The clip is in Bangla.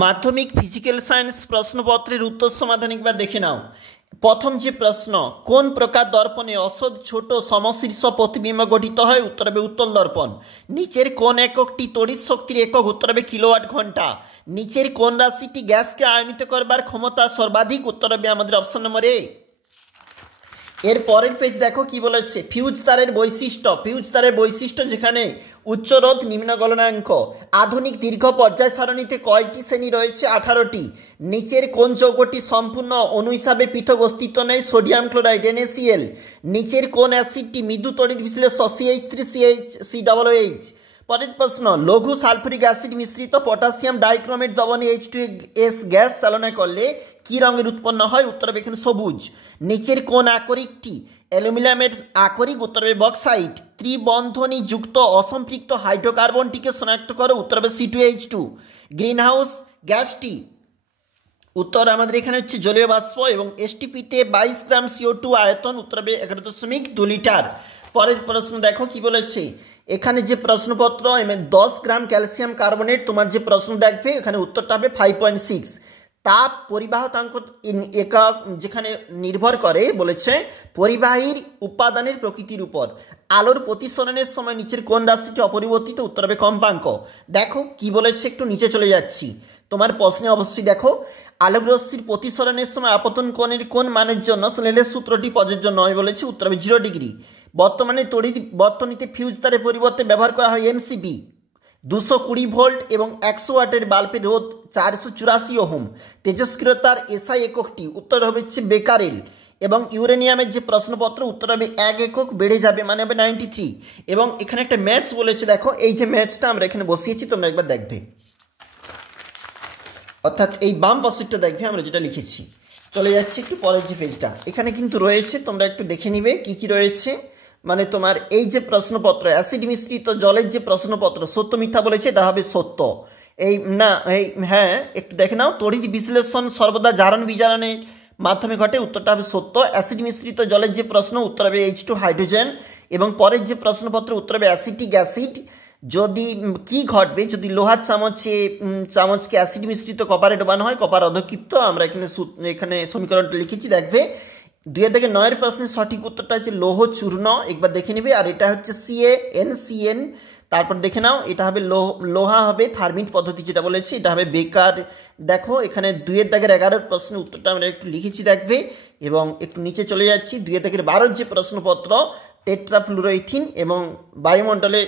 মাধ্যমিক ফিজিক্যাল সায়েন্স প্রশ্নপত্রের উত্তর সমাধান একবার দেখে নাও। প্রথম যে প্রশ্ন, কোন প্রকার দর্পণে অসৎ ছোট সমশীর্ষ প্রতিবিম্ব গঠিত হয়? উত্তর হবে উত্তল দর্পণ। নিচের কোন এককটি তড়িৎ শক্তির একক? উত্তর হবে কিলোওয়াট ঘন্টা। নিচের কোন রাশিটি গ্যাসকে আয়নিত করবার ক্ষমতা সর্বাধিক? উত্তর হবে আমাদের অপশন নম্বর এ। এর পরের পেজ দেখো কি বলেছে, ফিউজ তারের বৈশিষ্ট্য। ফিউজ তারের বৈশিষ্ট্য যেখানে উচ্চ রোধ নিম্ন গলনাঙ্ক। আধুনিক দীর্ঘ পর্যায় সারণীতে কয়টি শ্রেণী রয়েছে? 18টি। নিচের কোন যৌগটি সম্পূর্ণ অণু হিসাবে পৃথক অস্তিত্ব নেই? Sodium chloride NaCl। নিচের কোন অ্যাসিডটি মৃদু তড়িৎ বিশ্লেষ্য? CH3CH। পরের প্রশ্ন, লঘু সালফুরিক অ্যাসিড মিশ্রিত পটাশিয়াম ডাইক্রোমেট দ্রবণে H2S গ্যাস চালনা করলে কি রঙের উৎপন্ন হয়? উত্তর হবে এখানে সবুজ। নিচের কোন আকরিকটি অ্যালুমিনিয়ামের আকরিক? উত্তর হবে বক্সাইট। ত্রিবন্ধনী যুক্ত অসম্পৃক্ত হাইড্রোকার্বনটিকে শনাক্ত করো। উত্তর হবে C2H2। গ্রিনহাউস গ্যাসটি? উত্তর আমাদের এখানে হচ্ছে জলীয় বাষ্প এবং STPতে 22 গ্রাম CO2 আয়তন। উত্তর হবে 11.2 লিটার। পরের প্রশ্ন দেখো কি বলেছে, এখানে যে প্রশ্নপত্র 10 গ্রাম ক্যালসিয়াম কার্বনেট, তোমার যে প্রশ্ন দেখবে এখানে উত্তরটা হবে 5.6। তাপ পরিবাহতাঙ্ক একক যেখানে নির্ভর করে বলেছে পরিবাহীর উপাদানের প্রকৃতির উপর। আলোর প্রতিসরণের সময় নিচের কোন রাশিটি অপরিবর্তিত? উত্তর হবে কম্পাঙ্ক। দেখো কি বলেছে, একটু নিচে চলে যাচ্ছি। তোমার প্রশ্নে অবশ্যই দেখো, আলোক রশ্মির প্রতিসরণের সময় আপতন কোণের কোন মানের জন্য স্নেলের সূত্রটি প্রযোজ্য নয় বলেছে? উত্তর হবে 0 ডিগ্রি। বর্তমানে তড়িৎ বর্তনীতে ফিউজ তারের পরিবর্তে ব্যবহার করা হয় MCB। 220 ভোল্ট এবং 100 ওয়াটের বাল্বের রোধ 484 ওহম। তেজস্ক্রিয়তার SI এককটি? উত্তর হবে হচ্ছে বেকারেল। এবং ইউরেনিয়ামের যে প্রশ্নপত্র উত্তর হবে 1 একক বেড়ে যাবে, মানে হবে 93। এবং এখানে একটা ম্যাচ বলেছে, দেখো এই যে ম্যাচটা আমরা এখানে বসিয়েছি তোমরা একবার দেখবে, অর্থাৎ এই বাম পাশেরটা দেখবে আমরা যেটা লিখেছি। চলে যাচ্ছি একটু পরের যে পেজটা, এখানে কিন্তু রয়েছে, তোমরা একটু দেখে নিবে কি কি রয়েছে। মানে তোমার এই যে প্রশ্নপত্র অ্যাসিড মিশ্রিত জলের যে প্রশ্নপত্র, সত্য মিথ্যা বলেছে, এটা হবে সত্য। এই না এই হ্যাঁ একটু দেখে নাও, তড়িৎ বিশ্লেষণ সর্বদা জারণ বিজারণের মাধ্যমে ঘটে। উত্তরটা হবে সত্য। অ্যাসিড মিশ্রিত জলের যে প্রশ্ন উত্তর হবে H2 হাইড্রোজেন। এবং পরের যে প্রশ্নপত্র উত্তর হবে অ্যাসিটিক অ্যাসিড। যদি কি ঘটবে যদি লোহার চামচকে অ্যাসিড মিশ্রিত কপারে ডোবানো হয়? কপার অধক্ষিপ্ত। আমরা এখানে সমীকরণটা লিখেছি, দেখবে 2 থেকে 9 প্রশ্নের সঠিক উত্তরটা হচ্ছে লৌহ চূর্ণ। একবার দেখে নেবে। আর এটা হচ্ছে CaNCN। তারপর দেখে নাও, এটা হবে লোহা হবে থার্মিট পদ্ধতি যেটা বলেছি, এটা হবে বেকার। দেখো এখানে 2 থেকে 11 প্রশ্নের উত্তরটা আমরা একটু লিখেছি, দেখবে। এবং একটু নিচে চলে যাচ্ছি, 2 থেকে 12 যে প্রশ্নপত্র টেট্রাফ্লুরোইথিন এবং বায়ুমণ্ডলে